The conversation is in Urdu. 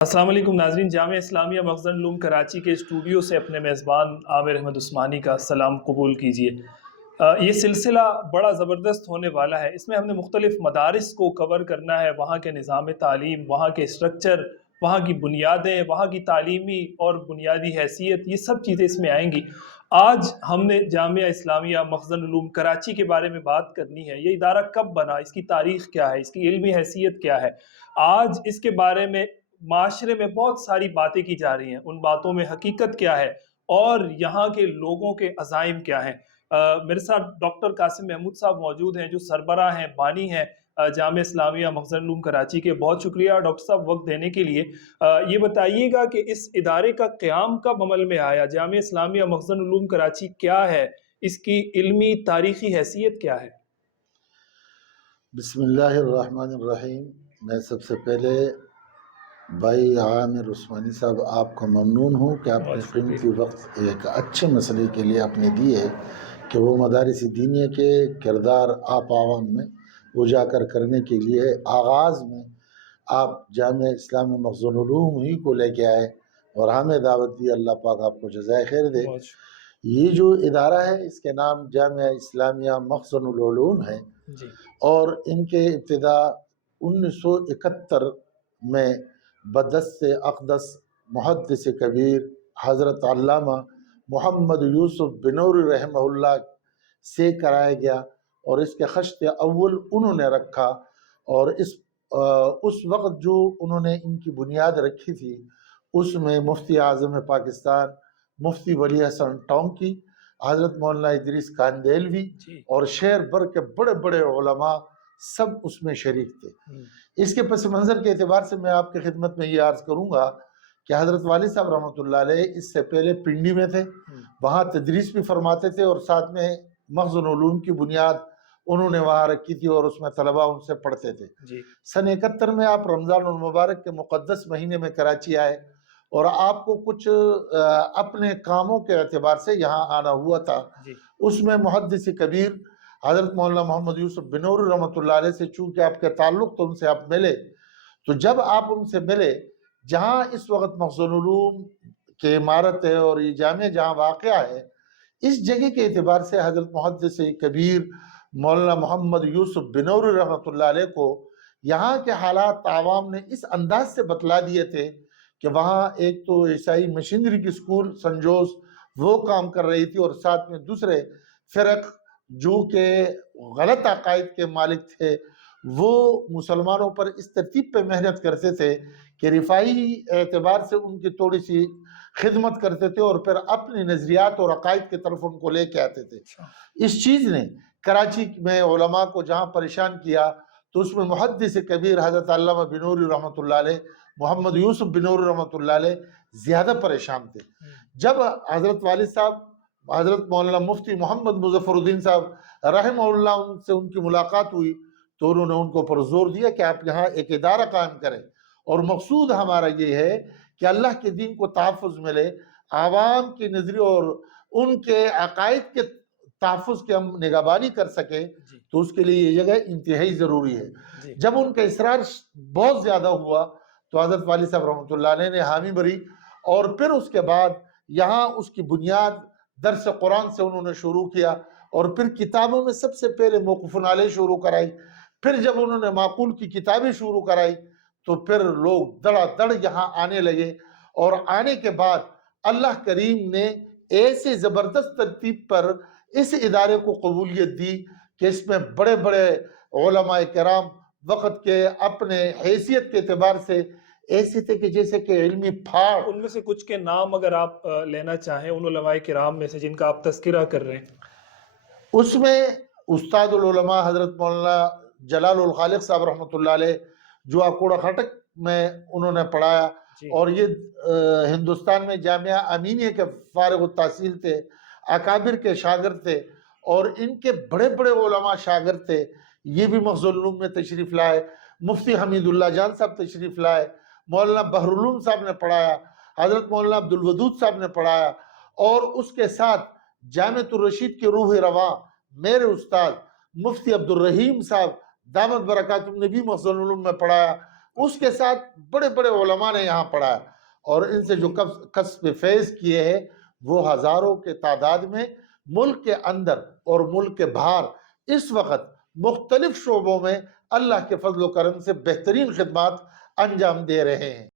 السلام علیکم ناظرین، جامعہ اسلامیہ مخزن العلوم کراچی کے اسٹوڈیو سے اپنے میزبان عامر احمد عثمانی کا سلام قبول کیجیے۔ یہ سلسلہ بڑا زبردست ہونے والا ہے۔ اس میں ہم نے مختلف مدارس کو کور کرنا ہے، وہاں کے نظام تعلیم، وہاں کے اسٹرکچر، وہاں کی بنیادیں، وہاں کی تعلیمی اور بنیادی حیثیت، یہ سب چیزیں اس میں آئیں گی۔ آج ہم نے جامعہ اسلامیہ مخزن العلوم کراچی کے بارے میں بات کرنی ہے۔ یہ ادارہ کب بنا، اس کی تاریخ کیا ہے، اس کی علمی حیثیت کیا ہے۔ آج اس کے بارے میں معاشرے میں بہت ساری باتیں کی جا رہی ہیں، ان باتوں میں حقیقت کیا ہے اور یہاں کے لوگوں کے عزائم کیا ہیں۔ میرے ساتھ ڈاکٹر قاسم محمود صاحب موجود ہیں جو سربراہ ہیں، بانی ہیں جامعہ اسلامیہ مخزن العلوم کراچی کے۔ بہت شکریہ ڈاکٹر صاحب وقت دینے کے لیے۔ یہ بتائیے گا کہ اس ادارے کا قیام کب عمل میں آیا، جامعہ اسلامیہ مخزن العلوم کراچی کیا ہے، اس کی علمی تاریخی حیثیت کیا ہے؟ بسم اللہ الرحمن الرحیم۔ میں سب سے پہلے بھائی عامر عثمانی صاحب آپ کو ممنون ہوں کہ آپ نے قیمتی وقت ایک اچھے مسئلے کے لیے آپ نے دیے کہ وہ مدارس دینیہ کے کردار آپ عوام میں اجاگر کرنے کے لیے آغاز میں آپ جامعہ اسلامیہ مخزن العلوم ہی کو لے کے آئے اور ہمیں دعوت دی۔ اللہ پاک آپ کو جزائے خیر دے۔ یہ جو ادارہ ہے اس کے نام جامعہ اسلامیہ مخزن العلوم ہے اور ان کے ابتدا 1971 میں بدست اقدس محدث کبیر حضرت علامہ محمد یوسف بنوری رحمہ اللہ سے کرایا گیا اور اس کے خشت اول انہوں نے رکھا، اور اس وقت جو انہوں نے ان کی بنیاد رکھی تھی اس میں مفتی اعظم پاکستان مفتی ولی حسن ٹونکی، حضرت مولانا ادریس کاندیلوی اور شہر بھر کے بڑے بڑے علماء سب اس میں شریک تھے۔ اس کے پس منظر کے اعتبار سے میں آپ کی خدمت میں یہ عرض کروں گا کہ حضرت والد صاحب رحمۃ اللہ علیہ اس سے پہلے پنڈی میں تھے، وہاں تدریس بھی فرماتے تھے اور ساتھ میں مخزن علوم کی بنیاد انہوں نے وہاں رکھی تھی اور اس میں طلباء ان سے پڑھتے تھے۔ سن 71 میں آپ رمضان المبارک کے مقدس مہینے میں کراچی آئے اور آپ کو کچھ اپنے کاموں کے اعتبار سے یہاں آنا ہوا تھا۔ اس میں محدث کبیر حضرت مولانا محمد یوسف بنوری رحمۃ اللہ علیہ سے چونکہ آپ کے تعلق تو ان سے آپ ملے، تو جب آپ ان سے ملے جہاں اس وقت مخزن علوم کے عمارت ہے اور یہ جامعہ جہاں واقع ہے، اس جگہ کے اعتبار سے حضرت محدث کبیر مولانا محمد یوسف بنوری رحمۃ اللہ علیہ کو یہاں کے حالات عوام نے اس انداز سے بتلا دیے تھے کہ وہاں ایک تو عیسائی مشینری کی سکول سنجوز وہ کام کر رہی تھی اور ساتھ میں دوسرے فرق جو کہ غلط عقائد کے مالک تھے وہ مسلمانوں پر اس ترتیب پہ محنت کرتے تھے کہ رفاہی اعتبار سے ان کی تھوڑی سی خدمت کرتے تھے اور پھر اپنی نظریات اور عقائد کی طرف ان کو لے کے آتے تھے۔ اس چیز نے کراچی میں علماء کو جہاں پریشان کیا تو اس میں محدث کبیر حضرت علامہ بنوری رحمۃ اللہ علیہ محمد یوسف بنوری رحمۃ اللہ علیہ زیادہ پریشان تھے۔ جب حضرت والد صاحب حضرت مولانا مفتی محمد مظفر الدین صاحب رحمہ اللہ سے ان کی ملاقات ہوئی تو انہوں نے ان کو پر زور دیا کہ آپ یہاں ایک ادارہ قائم کریں اور مقصود ہمارا یہ ہے کہ اللہ کے دین کو تحفظ ملے، عوام کی نظریے اور ان کے عقائد کے تحفظ کے ہم نگہبانی کر سکیں، تو اس کے لیے یہ جگہ انتہائی ضروری ہے۔ جب ان کا اصرار بہت زیادہ ہوا تو حضرت والد صاحب رحمۃ اللہ علیہ نے حامی بھری اور پھر اس کے بعد یہاں اس کی بنیاد درس قرآن سے انہوں نے شروع کیا اور پھر کتابوں میں سب سے پہلے موقف علیہ شروع کرائی۔ پھر جب انہوں نے معقول کی کتابیں شروع کرائی تو پھر لوگ دڑا دڑ یہاں آنے لگے اور آنے کے بعد اللہ کریم نے ایسے زبردست ترتیب پر اس ادارے کو قبولیت دی کہ اس میں بڑے بڑے علماء کرام وقت کے اپنے حیثیت کے اعتبار سے ایسے تھے کہ جیسے کہ علمی پھاڑ۔ ان میں سے کچھ کے نام اگر آپ لینا چاہیں ان علماء کرام میں سے جن کا آپ تذکرہ کر رہے ہیں۔ اس میں استاد العلماء حضرت مولانا جلال الخالق صاحب رحمۃ اللہ علیہ جو اکوڑا خٹک میں انہوں نے پڑھایا اور یہ ہندوستان میں جامعہ امینیہ کے فارغ التحصیل تھے، اکابر کے شاگرد تھے اور ان کے بڑے بڑے علماء شاگرد تھے۔ یہ بھی مخزن العلوم میں تشریف لائے، مفتی حمید اللہ جان صاحب تشریف لائے، مولانا بحر العلوم صاحب نے پڑھایا، حضرت مولانا عبد الودود صاحب نے پڑھایا اور اس کے ساتھ جامعۃ الرشید کی روح رواں میرے استاد مفتی عبد الرحیم صاحب دامت برکاتہم نے بھی مخزن العلوم میں پڑھایا۔ اس کے ساتھ بڑے بڑے علماء نے یہاں پڑھا اور ان سے جو کسب فیض کیے ہیں وہ ہزاروں کے تعداد میں ملک کے اندر اور ملک کے باہر اس وقت مختلف شعبوں میں اللہ کے فضل و کرم سے بہترین خدمات انجام دے رہے ہیں۔